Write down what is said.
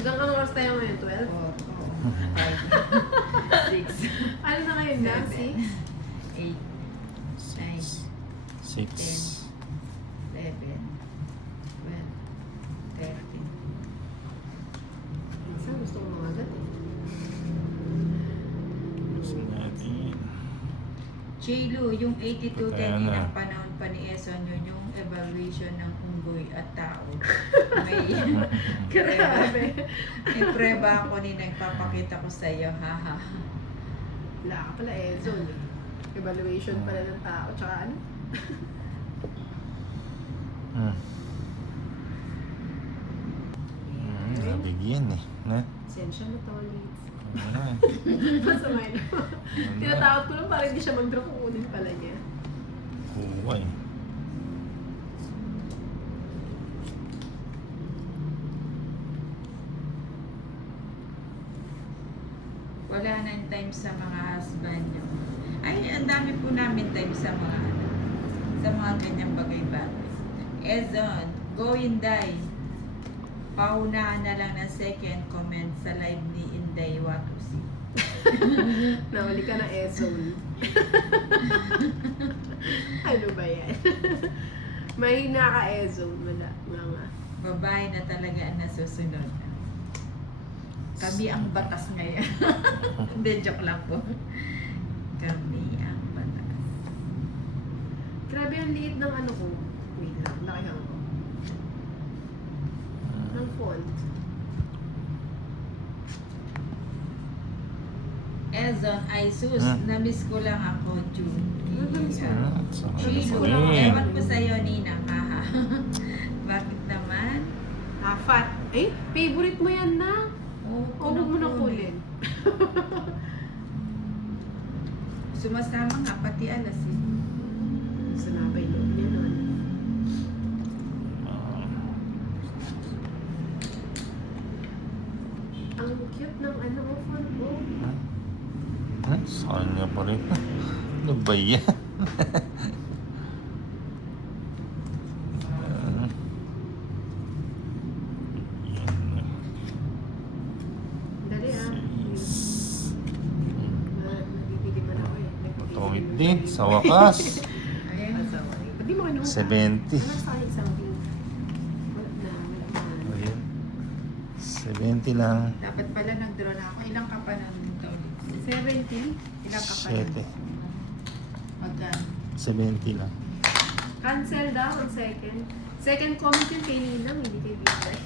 Hanggang anong oras tayo ngayon? 12? 6, Ano na ngayon na? 6? 8, 9, 6. 11, 12, 13. Minsan gusto ko mga agad eh. Gusto natin. Chilu, yung 8210 Ayan na. ng panahon pa ni Eson yun, yung evaluation ng unggoy at tao. May Grabe. may preba ako ni nagpapakita ko sa iyo, haha. Wala ka pala Ezon eh. Evaluation pala ng tao. Tsaka ano? Nabigyan eh. Na? Sensya mo to, Liz. Ayan. Masama na. Tinatakot ko lang para hindi siya mag-drop kung unin pala niya. Huway. Wala nang time sa mga husband niyo. Ay, ang dami po namin time sa mga ano, sa mga ganyang bagay-bagay. Ezon, go Inday. Paunahan na lang ng second comment sa live ni Inday Watusi. Nahuli ka na Ezon. Ano ba yan? Mahina ka Ezon. Wala. Nga. Babae na talaga ang nasusunod. Kami ang batas ngayon. Hindi, joke lang po. Kami ang batas. Grabe ang liit ng ano ko. Wait lang. Lakihan ko. Ng font. Ezon, ay sus, na-miss ko lang ako, June. Chilo, Sorry. ewan ko sa'yo, Nina, haha. Bakit naman? Fat. Eh, favorite mo yan na. Oh, O, huwag mo na kulin. Sumasama nga, pati alas eh. Sanabay loob niya nun. Ang cute ng ano mo, font mo. Saan niya pa rin? Ano ba yan? Dali ah. Nabibili mo na ako eh. Tumit din, sa wakas. Ayan. Pwede mo kinuha. 70. Ano sa akin isang pink? Wala na. Ayan. 70 lang. Dapat pala nag-draw na ako. Ilang ka pa nun daw? 70? Ilang ka pa 7. Magkano? 70 lang. Cancel daw ang second. Second comment yung kay Ninang, hindi kay Bigay.